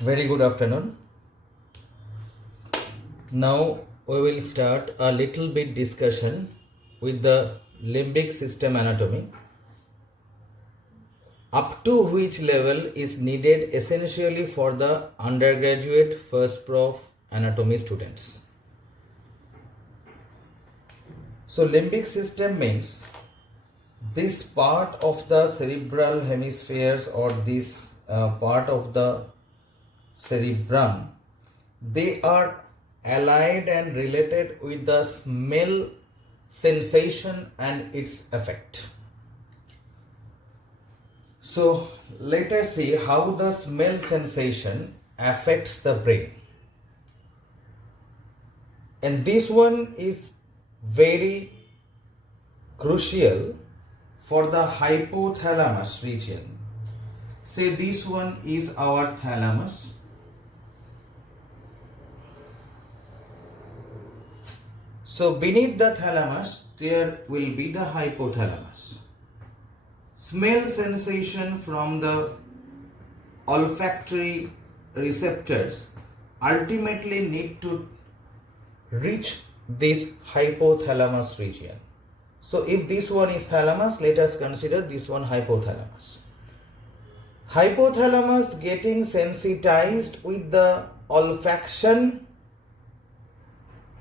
Very good afternoon. Now we will start a little bit discussion with the limbic system anatomy, up to which level is needed essentially for the undergraduate first prof anatomy students. So limbic system means this part of the cerebral hemispheres or this part of the cerebrum, they are allied and related with the smell sensation and its effect. So let us see how the smell sensation affects the brain. And this one is very crucial for the hypothalamus region. Say this one is our thalamus. So beneath the thalamus there will be the hypothalamus. Smell sensation from the olfactory receptors ultimately need to reach this hypothalamus region. So if this one is thalamus, let us consider this one hypothalamus. Hypothalamus getting sensitized with the olfaction,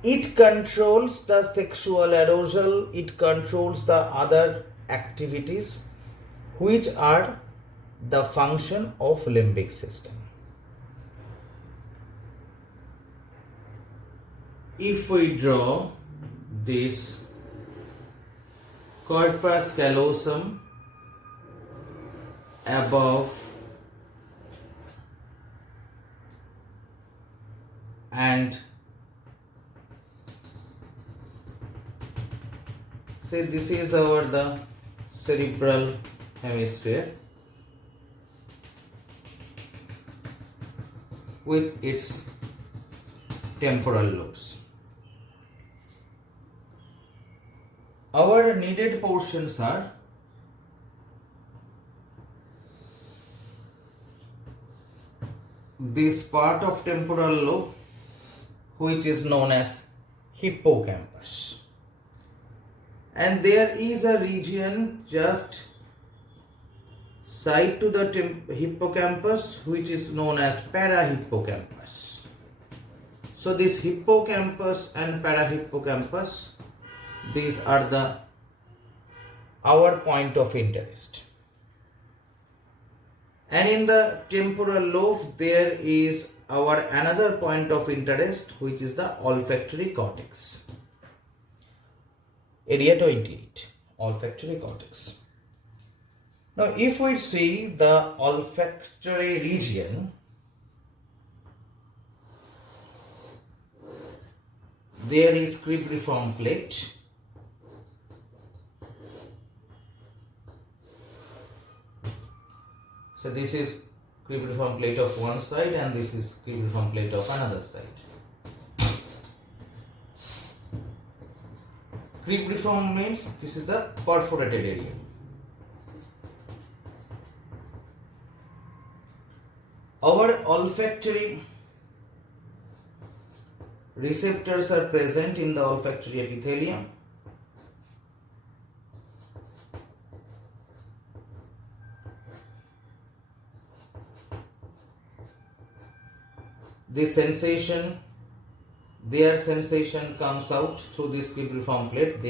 it controls the sexual arousal, it controls the other activities which are the function of limbic system. If we draw this corpus callosum above and say this is the cerebral hemisphere with its temporal lobes. Our needed portions are this part of temporal lobe which is known as hippocampus, and there is a region just side to the hippocampus which is known as parahippocampus. So this hippocampus and parahippocampus, these are our point of interest. And in the temporal lobe there is our another point of interest which is the olfactory cortex. Area 28, olfactory cortex. Now if we see the olfactory region, there is cribriform plate, so this is cribriform plate of one side and this is cribriform plate of another side. Cribriform means this is the perforated area. Our olfactory receptors are present in the olfactory epithelium. This sensation, their sensation comes out through this cribriform plate.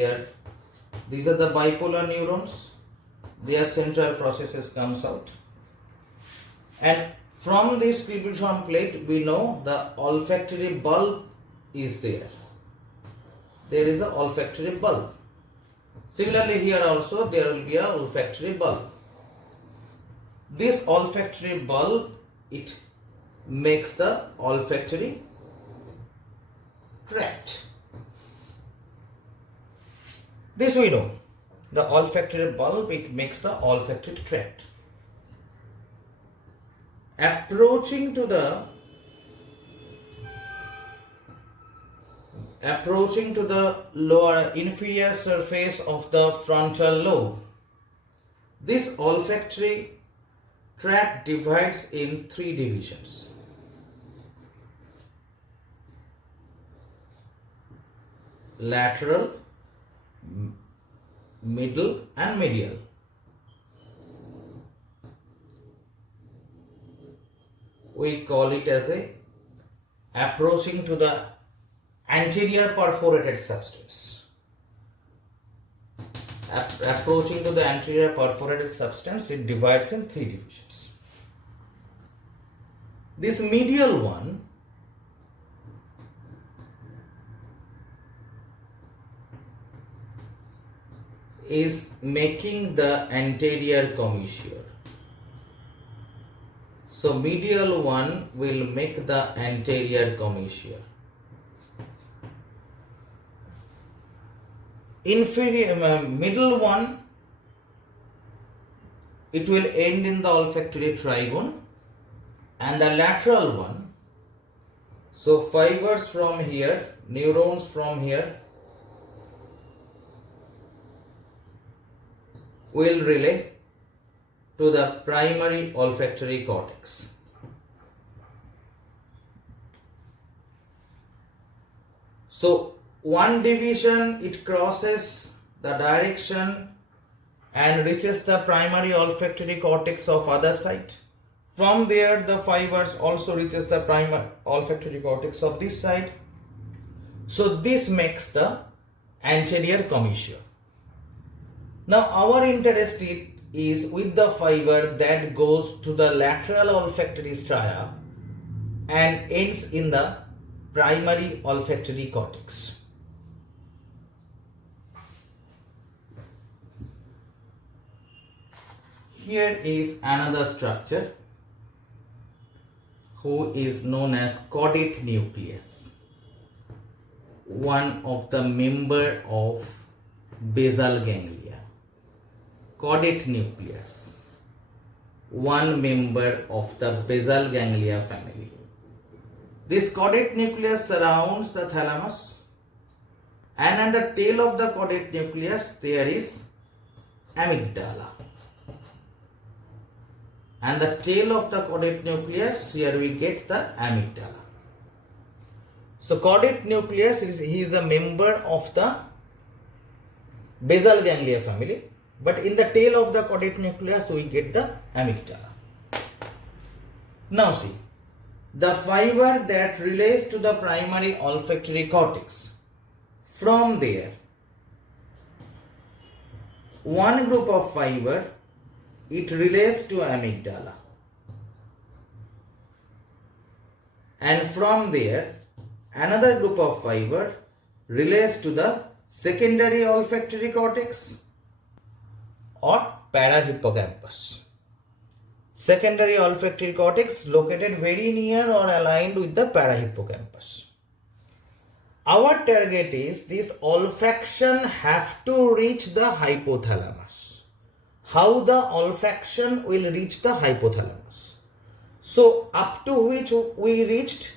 These are the bipolar neurons. Their central processes comes out, and from this cribriform plate we know the olfactory bulb is there. There is a olfactory bulb. Similarly here also there will be a olfactory bulb. This olfactory bulb, it makes the olfactory tract. This we know. The olfactory bulb, it makes the olfactory tract. Approaching to the lower inferior surface of the frontal lobe, this olfactory tract divides in three divisions. lateral, middle and medial. We call it as a approaching to the anterior perforated substance. Approaching to the anterior perforated substance, it divides in 3 divisions. This medial one is making the anterior commissure. So medial one will make the anterior commissure. Middle one, it will end in the olfactory trigone, and the lateral one, so fibers from here, neurons from here will relay to the primary olfactory cortex. So one division, it crosses the direction and reaches the primary olfactory cortex of other side. From there the fibers also reaches the primary olfactory cortex of this side. So this makes the anterior commissure. Now our interest is with the fiber that goes to the lateral olfactory stria and ends in the primary olfactory cortex. Here is another structure who is known as caudate nucleus, one of the member of basal ganglia. Caudate nucleus, one member of the basal ganglia family. This caudate nucleus surrounds the thalamus, and at the tail of the caudate nucleus there is amygdala. And the tail of the caudate nucleus, here we get the amygdala. So caudate nucleus is a member of the basal ganglia family, but in the tail of the caudate nucleus we get the amygdala. Now see, the fiber that relates to the primary olfactory cortex, from there one group of fiber, it relates to amygdala, and from there another group of fiber relates to the secondary olfactory cortex or parahippocampus. Secondary olfactory cortex located very near or aligned with the parahippocampus. Our target is this olfaction have to reach the hypothalamus. How the olfaction will reach the hypothalamus? So up to which we reached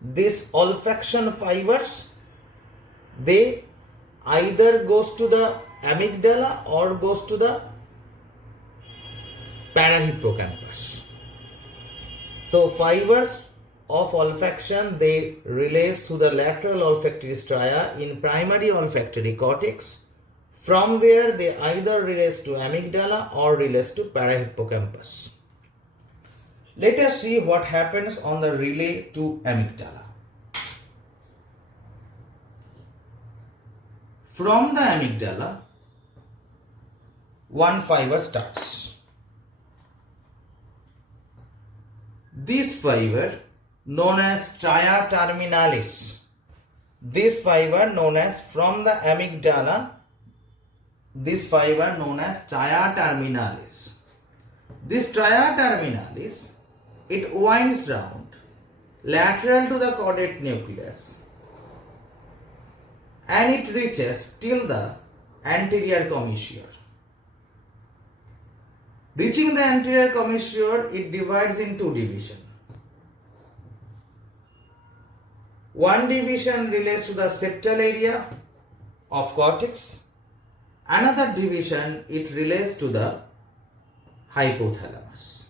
this olfaction fibers, they either goes to the amygdala or goes to the parahippocampus. So fibers of olfaction, they relates to the lateral olfactory stria in primary olfactory cortex. From there they either relates to amygdala or relates to parahippocampus. Let us see what happens on the relay to amygdala. From the amygdala, one fiber starts. This fiber known as stria terminalis, this fiber known as from the amygdala, this fiber known as stria terminalis. This stria terminalis, it winds round lateral to the caudate nucleus and it reaches till the anterior commissure. Reaching the anterior commissure, it divides in 2 divisions. One division relates to the septal area of cortex. Another division, it relates to the hypothalamus.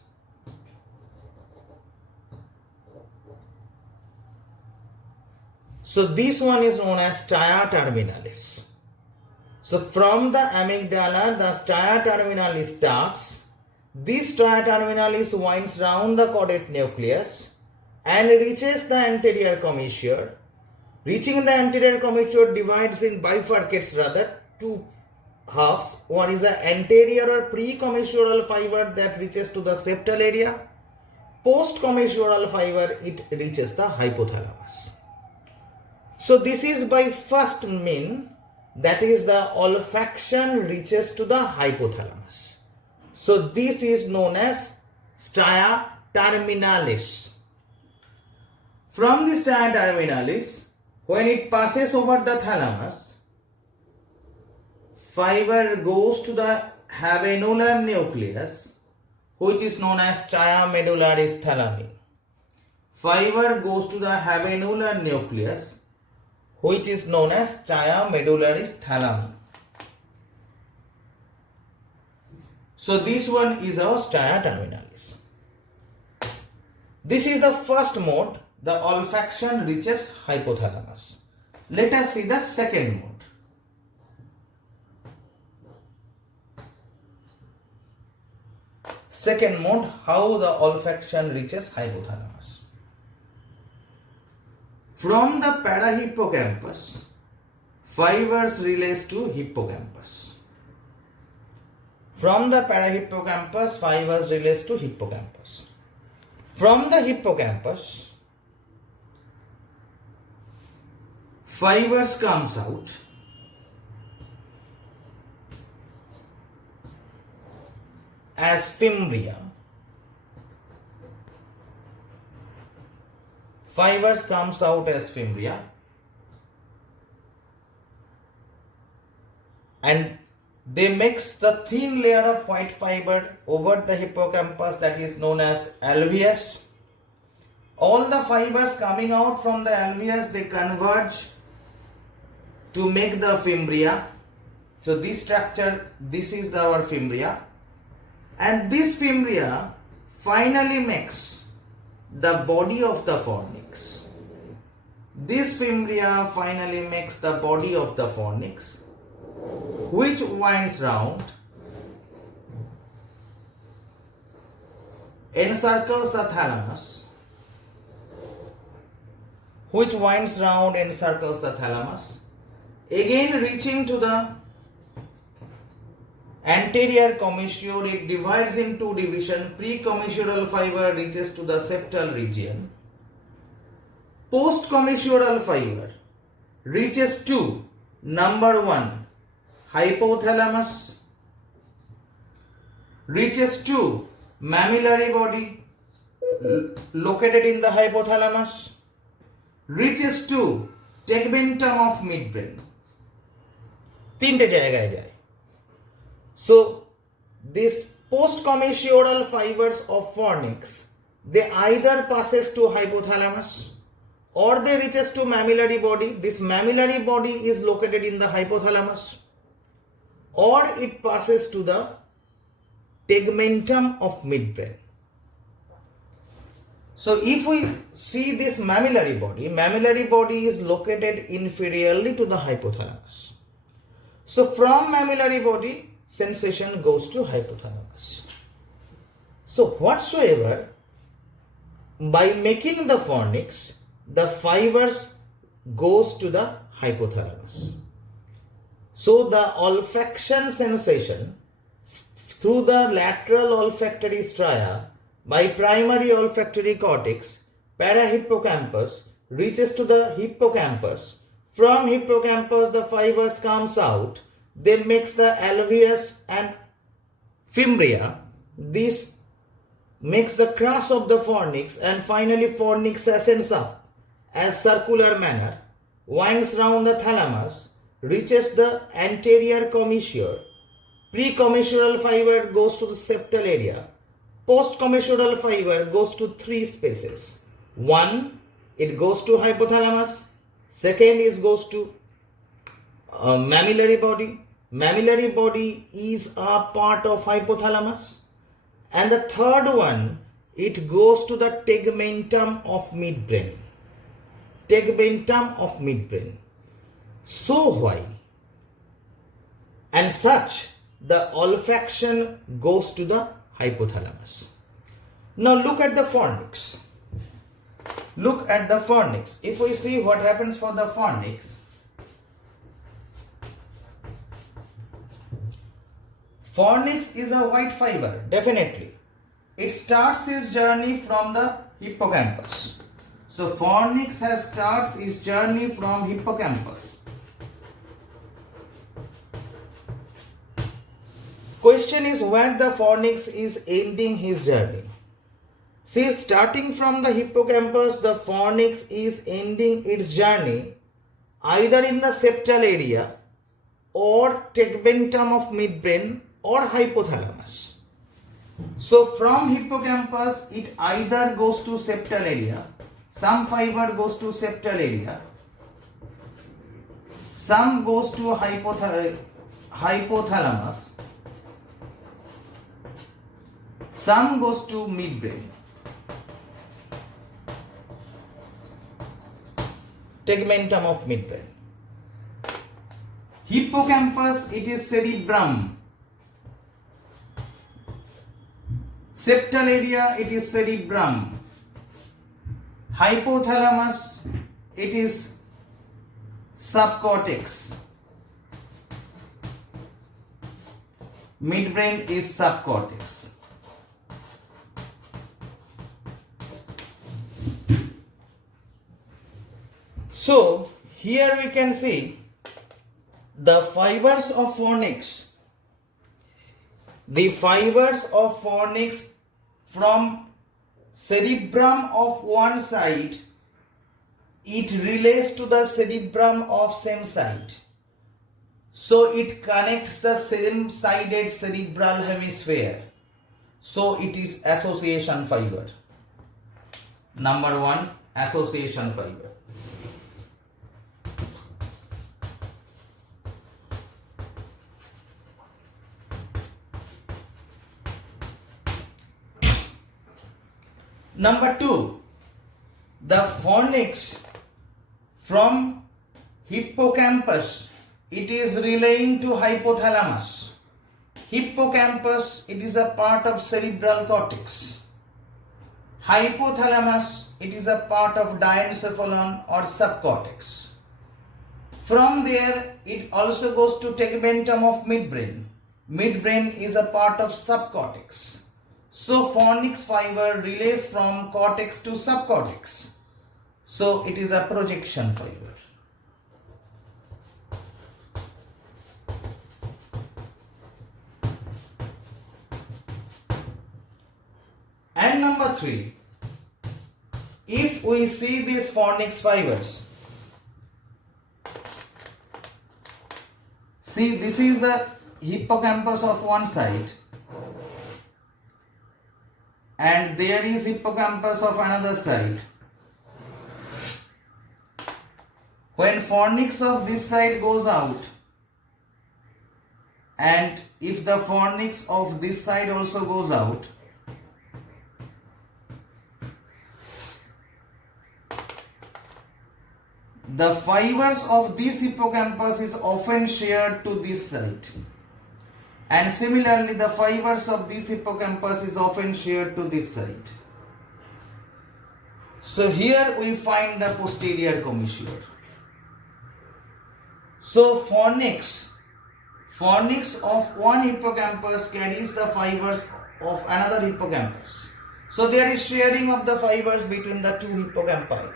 So this one is known as stria terminalis. So from the amygdala, the stria terminalis starts. This stria terminalis winds round the caudate nucleus and reaches the anterior commissure. Reaching the anterior commissure bifurcates rather two halves. One is the anterior or pre-commissural fiber that reaches to the septal area. Post-commissural fiber, it reaches the hypothalamus. So this is by first mean, that is the olfaction reaches to the hypothalamus. So this is known as stria terminalis. From the stria terminalis, when it passes over the thalamus, fiber goes to the habenular nucleus, which is known as stria medullaris thalami. Fiber goes to the habenular nucleus, which is known as stria medullaris thalami. So this one is our stria terminalis. This is the first mode, the olfaction reaches hypothalamus. Let us see the second mode. Second mode, how the olfaction reaches hypothalamus. From the parahippocampus, fibers relays to hippocampus. From the parahippocampus, fibers relays to hippocampus. From the hippocampus, fibers comes out as fimbria. Fibers comes out as fimbria and they mix the thin layer of white fiber over the hippocampus, that is known as alveus. All the fibers coming out from the alveus, they converge to make the fimbria. So this structure, this is our fimbria, and this fimbria finally makes the body of the fornix. This fimbria finally makes the body of the fornix, which winds round, encircles the thalamus, which winds round, encircles the thalamus, again reaching to the anterior commissure. It divides in two divisions. Pre-commissural fiber reaches to the septal region. Post-commissural fiber reaches to number 1 hypothalamus, reaches to mammillary body located in the hypothalamus, reaches to tegmentum of midbrain. তিনটে জায়গায় যায়. So these post-commissural fibers of fornix, they either passes to hypothalamus or they reaches to mammillary body. This mammillary body is located in the hypothalamus, or it passes to the tegmentum of midbrain. So if we see this mammillary body is located inferiorly to the hypothalamus. So from mammillary body, sensation goes to hypothalamus. So whatsoever, by making the fornix, the fibers goes to the hypothalamus. So the olfaction sensation through the lateral olfactory stria by primary olfactory cortex, parahippocampus, reaches to the hippocampus. From hippocampus, the fibers comes out. They mix the alveus and fimbria. This makes the crus of the fornix, and finally fornix ascends up as circular manner, winds round the thalamus, reaches the anterior commissure. Pre-commissural fiber goes to the septal area. Post-commissural fiber goes to 3 spaces. 1, it goes to hypothalamus. Second is goes to mammillary body. Mammillary body is a part of hypothalamus. And the third one, it goes to the tegmentum of midbrain. tegmentum of midbrain. So why? And such, the olfaction goes to the hypothalamus. Now look at the fornix. Look at the fornix. If we see what happens for the fornix, fornix is a white fiber, definitely. It starts its journey from the hippocampus. So fornix starts its journey from hippocampus. Question is where the fornix is ending his journey. See, starting from the hippocampus, the fornix is ending its journey either in the septal area or tegmentum of midbrain or hypothalamus. So from hippocampus, it either goes to septal area, some fiber goes to septal area, some goes to hypothalamus, some goes to midbrain. Tegmentum of midbrain. Hippocampus, it is cerebrum. Septal area, it is cerebrum. Hypothalamus, it is subcortex. Midbrain is subcortex. So here we can see the fibers of fornix. The fibers of fornix from cerebrum of one side, it relates to the cerebrum of same side. So it connects the same-sided cerebral hemisphere. So it is association fiber. Number one, association fiber. Number two, the fornix from hippocampus, it is relaying to hypothalamus. Hippocampus, it is a part of cerebral cortex. Hypothalamus, it is a part of diencephalon or subcortex. From there, it also goes to tegmentum of midbrain. Midbrain is a part of subcortex. So fornix fiber relays from cortex to subcortex. So it is a projection fiber. And number three, if we see these fornix fibers, see this is the hippocampus of one side, and there is hippocampus of another side. When fornix of this side goes out, and if the fornix of this side also goes out, the fibers of this hippocampus is often shared to this side. And similarly, the fibers of this hippocampus is often shared to this side. So here we find the posterior commissure. So fornix of one hippocampus carries the fibers of another hippocampus. So there is sharing of the fibers between the two hippocampi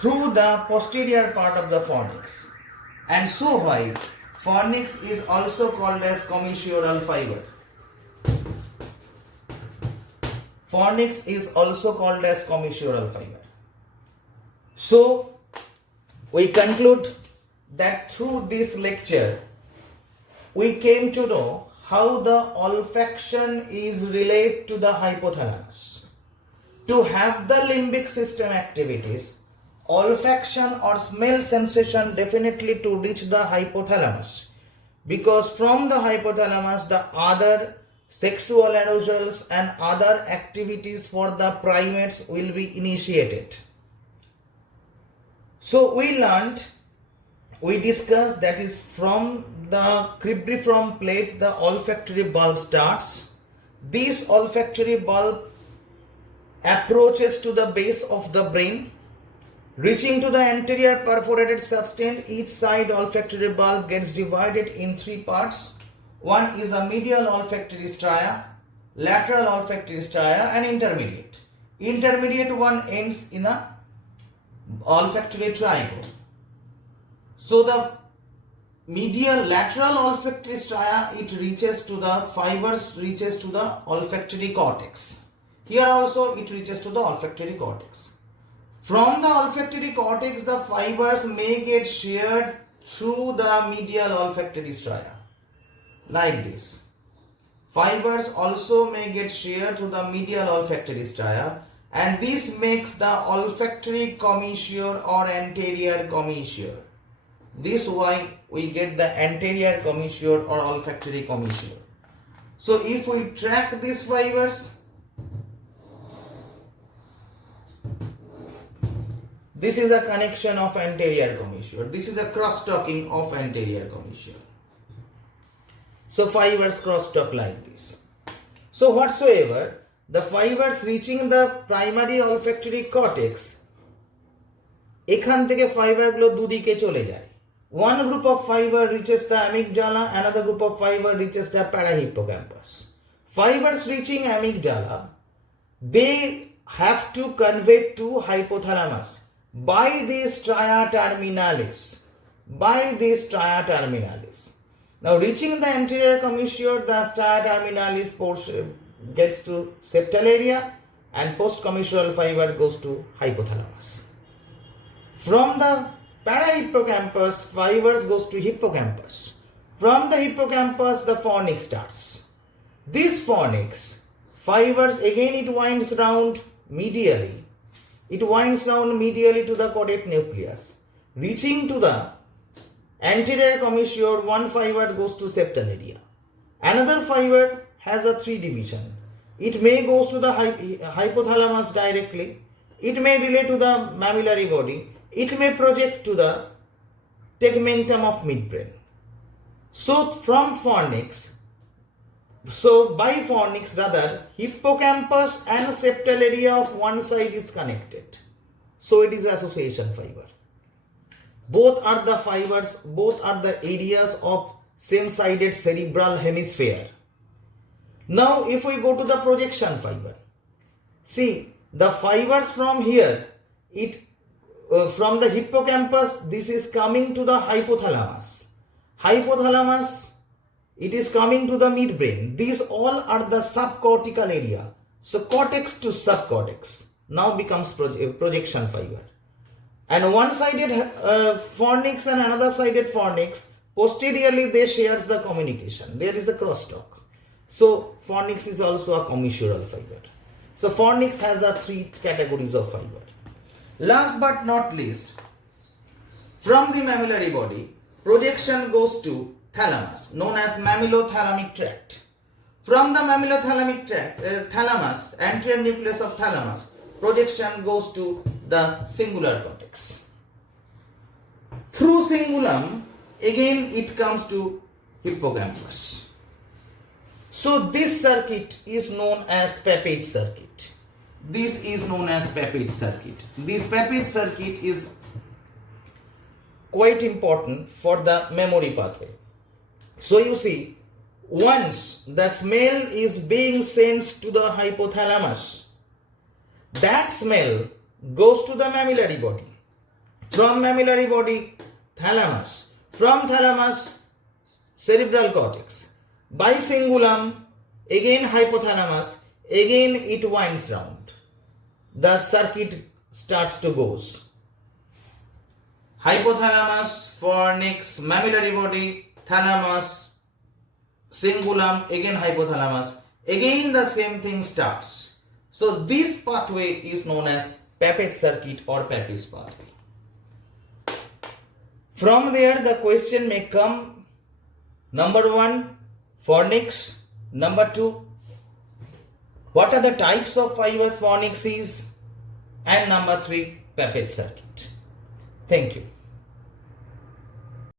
through the posterior part of the fornix. And so why fornix is also called as commissural fiber. Fornix is also called as commissural fiber. So we conclude that through this lecture we came to know how the olfaction is related to the hypothalamus. To have the limbic system activities, olfaction or smell sensation definitely to reach the hypothalamus, because from the hypothalamus the other sexual arousals and other activities for the primates will be initiated. So we discussed that is from the cribriform plate the olfactory bulb starts. This olfactory bulb approaches to the base of the brain, reaching to the anterior perforated substance. Each side olfactory bulb gets divided in three parts. One is a medial olfactory stria, lateral olfactory stria, and intermediate. Intermediate one ends in a olfactory triangle. So the medial lateral olfactory stria, it reaches to the fibers, reaches to the olfactory cortex. Here also it reaches to the olfactory cortex. From the olfactory cortex, the fibers may get sheared through the medial olfactory stria, like this. Fibers also may get sheared through the medial olfactory stria, and this makes the olfactory commissure or anterior commissure. This is why we get the anterior commissure or olfactory commissure. So if we track these fibers, this is a connection of anterior commissure. This is a cross-talking of anterior commissure. So fibers cross-talk like this. So whatsoever the fibers reaching the primary olfactory cortex, এখান থেকে ফাইবারগুলো দুদিকে চলে যায়. One group of fiber reaches the amygdala, another group of fiber reaches the parahippocampus. Fibers reaching amygdala, they have to convey to hypothalamus by the stria terminalis. Now reaching the anterior commissure, the stria terminalis portion gets to septal area, and postcommissural fiber goes to hypothalamus. From the parahippocampus, fibers goes to hippocampus. From the hippocampus, the fornix starts. This fornix fibers, again it winds round medially. It winds round medially to the caudate nucleus. Reaching to the anterior commissure, one fiber goes to septal area. Another fiber has a three division. It may go to the hypothalamus directly. It may relate to the mammillary body. It may project to the tegmentum of midbrain. So by fornix rather, hippocampus and septal area of one side is connected. So it is association fiber. Both are the fibers, both are the areas of same-sided cerebral hemisphere. Now if we go to the projection fiber, see the fibers from here, from the hippocampus, this is coming to the hypothalamus. It is coming to the midbrain. These all are the subcortical area. So cortex to subcortex now becomes projection fiber. And one-sided fornix and another sided fornix, posteriorly they shares the communication. There is a crosstalk. So fornix is also a commissural fiber. So fornix has three categories of fiber. Last but not least, from the mammillary body, projection goes to thalamus, known as mammillothalamic tract. From the mammillothalamic tract, thalamus, anterior nucleus of thalamus, projection goes to the cingular cortex. Through cingulum, again it comes to hippocampus. So this circuit is known as Papez circuit. This Papez circuit is quite important for the memory pathway. So you see, once the smell is being sent to the hypothalamus, that smell goes to the mammillary body. From mammillary body, thalamus. From thalamus, cerebral cortex. By cingulum, again hypothalamus, again it winds round. The circuit starts to goes. Hypothalamus, fornix, mammillary body, thalamus, cingulum, again hypothalamus, again the same thing starts. So this pathway is known as Papez circuit or Papez pathway. From there the question may come, number 1, fornix, number 2, what are the types of fibers fornix is, and number 3, Papez circuit. Thank you.